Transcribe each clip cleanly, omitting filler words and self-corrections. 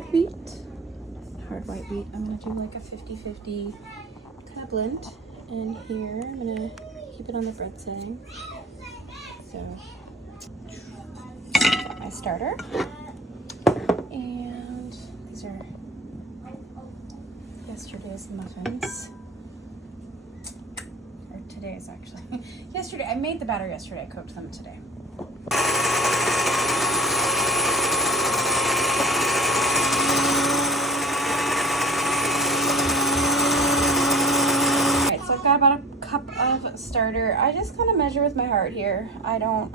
red wheat, hard white wheat. I'm gonna do like a 50-50 kind of blend. And here, I'm gonna keep it on the bread setting. So, got my starter. And these are yesterday's muffins. Or today's, actually. Yesterday, I made the batter yesterday, I cooked them today. Alright, so I've got about a cup of starter. I just kind of measure with my heart here. I don't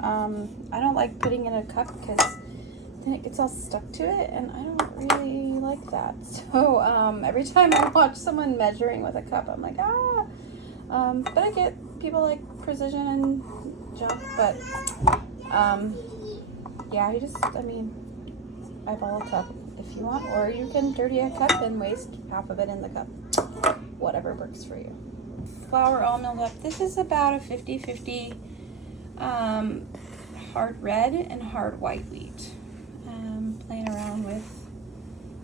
like putting in a cup because then it gets all stuck to it, and I don't really like that. So every time I watch someone measuring with a cup, I'm like, ah. But I get people like precision and junk, but yeah, you just, I mean, eyeball a cup if you want, or you can dirty a cup and waste half of it in the cup. Whatever works for you. Flour all milled up. This is about a 50-50 hard red and hard white wheat. Playing around with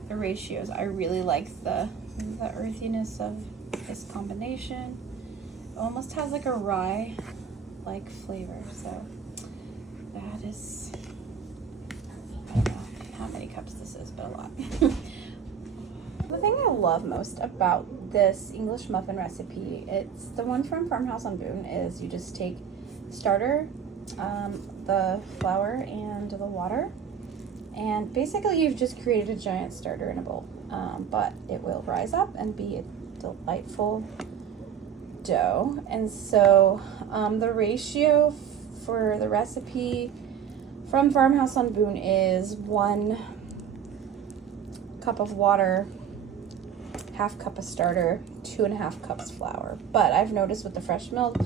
the ratios. I really like the earthiness of this combination. It almost has like a rye like flavor, so that is, I don't know how many cups this is, but a lot. The thing I love most about this English muffin recipe, it's the one from Farmhouse on Boone, is you just take starter, the flour and the water, and basically you've just created a giant starter in a bowl, but it will rise up and be a delightful dough. And so the ratio for the recipe from Farmhouse on Boone is 1 cup of water, half cup of starter, 2.5 cups flour. But I've noticed with the fresh milk,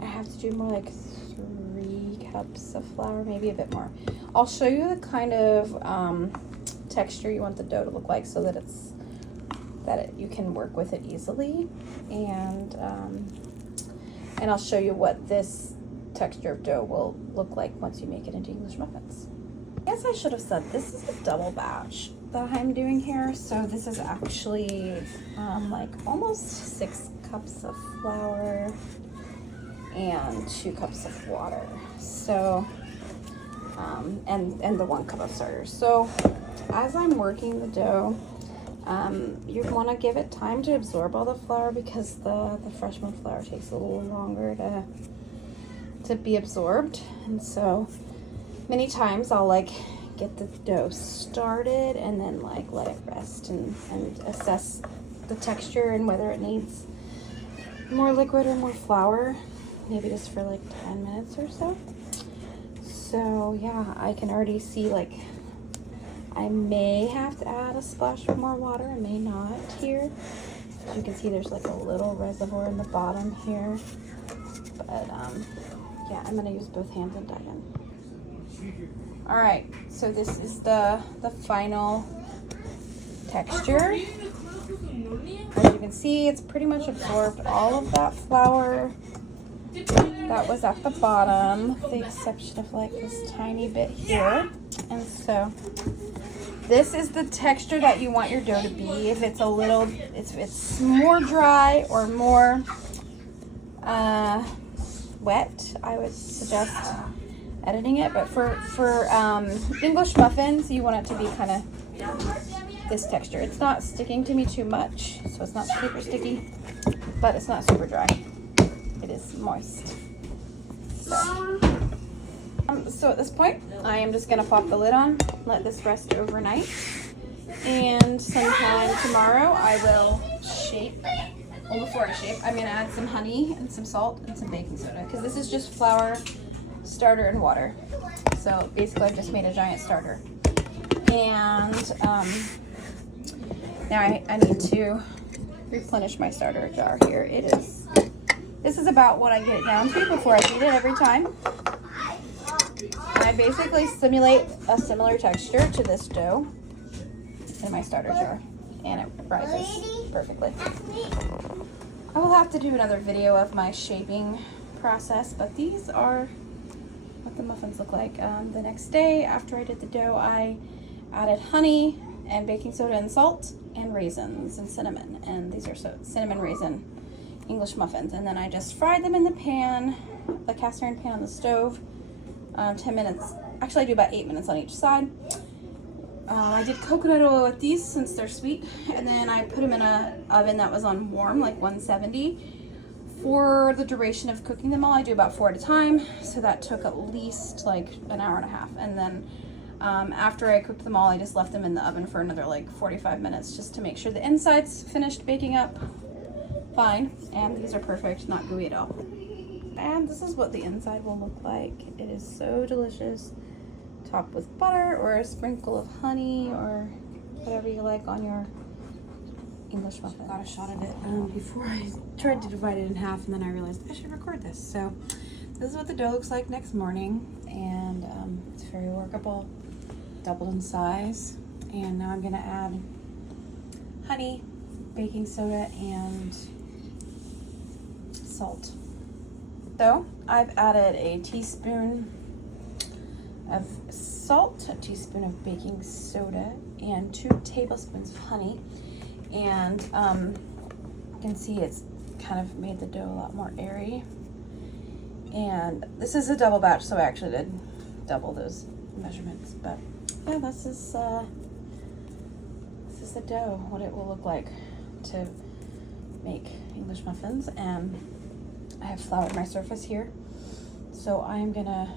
I have to do more like 3 cups of flour, maybe a bit more. I'll show you the kind of texture you want the dough to look like, so that you can work with it easily, and I'll show you what this texture of dough will look like once you make it into English muffins. I guess I should have said this is a double batch that I'm doing here, so this is actually like almost 6 cups of flour and 2 cups of water, so and the 1 cup of starter. So as I'm working the dough, you want to give it time to absorb all the flour, because the fresh milk flour takes a little longer to be absorbed. And so many times I'll like get the dough started and then like let it rest and assess the texture and whether it needs more liquid or more flour, maybe just for like 10 minutes or so. So yeah, I can already see like I may have to add a splash of more water, I may not here. As you can see, there's like a little reservoir in the bottom here. But yeah, I'm gonna use both hands and dive in. All right, so this is the final texture. As you can see, it's pretty much absorbed all of that flour that was at the bottom, with the exception of like this tiny bit here. And so this is the texture that you want your dough to be. If it's it's more dry or more wet, I would suggest editing it. But for English muffins, you want it to be kind of this texture. It's not sticking to me too much, so it's not super sticky, but it's not super dry. It is moist. So at this point, I am just going to pop the lid on, let this rest overnight, and sometime tomorrow I will shape. Well, before I shape, I'm going to add some honey and some salt and some baking soda, because this is just flour, starter, and water. So basically I've just made a giant starter. And now I need to replenish my starter jar here. This is about what I get it down to before I feed it every time. And I basically simulate a similar texture to this dough in my starter jar, and it rises perfectly. I will have to do another video of my shaping process, but these are what the muffins look like. The next day after I did the dough, I added honey and baking soda and salt and raisins and cinnamon. And these are cinnamon raisin English muffins. And then I just fried them in the pan, the cast iron pan on the stove, 10 minutes. Actually, I do about 8 minutes on each side. I did coconut oil with these since they're sweet, and then I put them in an oven that was on warm, like 170. For the duration of cooking them all, I do about 4 at a time, so that took at least like an hour and a half. And then after I cooked them all, I just left them in the oven for another like 45 minutes just to make sure the insides finished baking up fine. And these are perfect, not gooey at all. And this is what the inside will look like. It is so delicious. Topped with butter or a sprinkle of honey or whatever you like on your English muffin. Got a shot of it before I tried to divide it in half, and then I realized I should record this. So this is what the dough looks like next morning, and it's very workable, doubled in size. And now I'm gonna add honey, baking soda, and salt. So I've added a teaspoon of salt, a teaspoon of baking soda, and 2 tablespoons of honey. And you can see it's kind of made the dough a lot more airy. And this is a double batch, so I actually did double those measurements. But yeah, this is the dough, what it will look like to make English muffins. And I have floured my surface here, so I'm gonna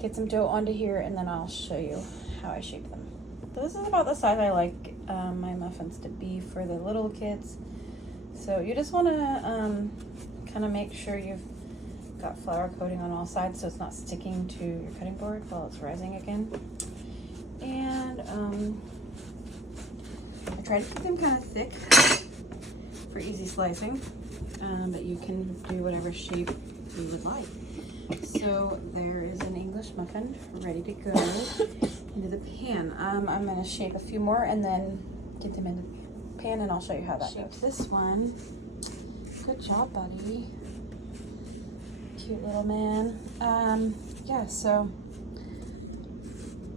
get some dough onto here, and then I'll show you how I shape them. So this is about the size I like my muffins to be for the little kids. So you just want to kind of make sure you've got flour coating on all sides so it's not sticking to your cutting board while it's rising again. And I try to keep them kind of thick for easy slicing, but you can do whatever shape you would like. So there is an English muffin ready to go into the pan. I'm going to shape a few more and then get them in the pan, and I'll show you how that goes. This one, good job, buddy. Cute little man. Yeah, so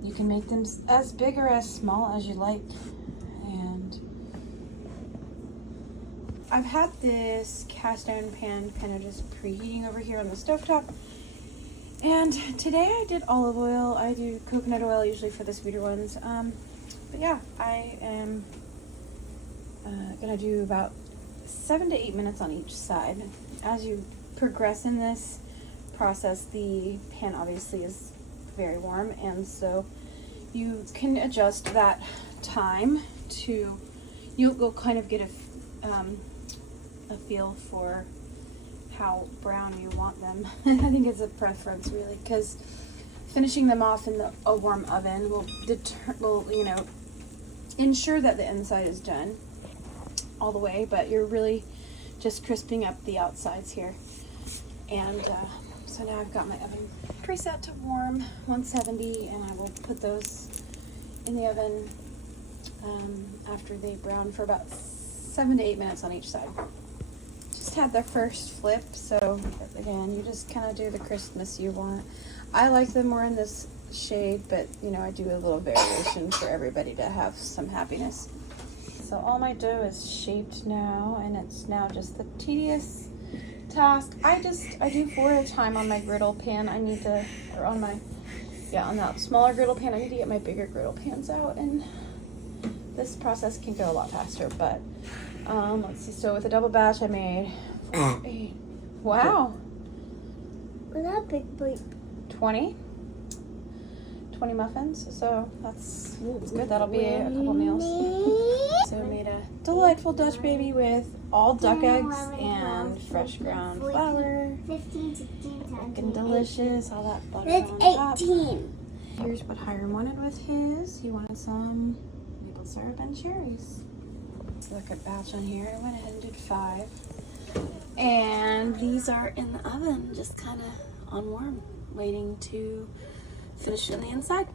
you can make them as big or as small as you like. And I've had this cast iron pan kind of just preheating over here on the stovetop. And today I did olive oil. I do coconut oil usually for the sweeter ones. But yeah, I am gonna do about 7 to 8 minutes on each side. As you progress in this process, the pan obviously is very warm, and so you can adjust that time to, you'll kind of get a feel for how brown you want them. I think it's a preference really, because finishing them off in a warm oven will ensure that the inside is done all the way, but you're really just crisping up the outsides here. And so now I've got my oven preset to warm 170, and I will put those in the oven after they brown for about 7 to 8 minutes on each side. Just had the first flip, so again, you just kind of do the crispness you want. I like them more in this shade, but I do a little variation for everybody to have some happiness. So all my dough is shaped now, and it's now just the tedious task. I do 4 at a time on my griddle pan. I need to, or on that smaller griddle pan, I need to get my bigger griddle pans out, and this process can go a lot faster. But let's see, so with a double batch I made 8. Wow. With that big bleep. 20 muffins, so that's good. That'll be a couple meals. So we made a delightful Dutch baby with all duck eggs and fresh ground flour. 15, 16, 17, Looking delicious. All that butter That's on top. 18. Here's what Hiram wanted with his. He wanted some maple syrup and cherries. Let's look at batch on here. I went ahead and did 5. And these are in the oven, just kind of on warm, waiting to finish on the inside.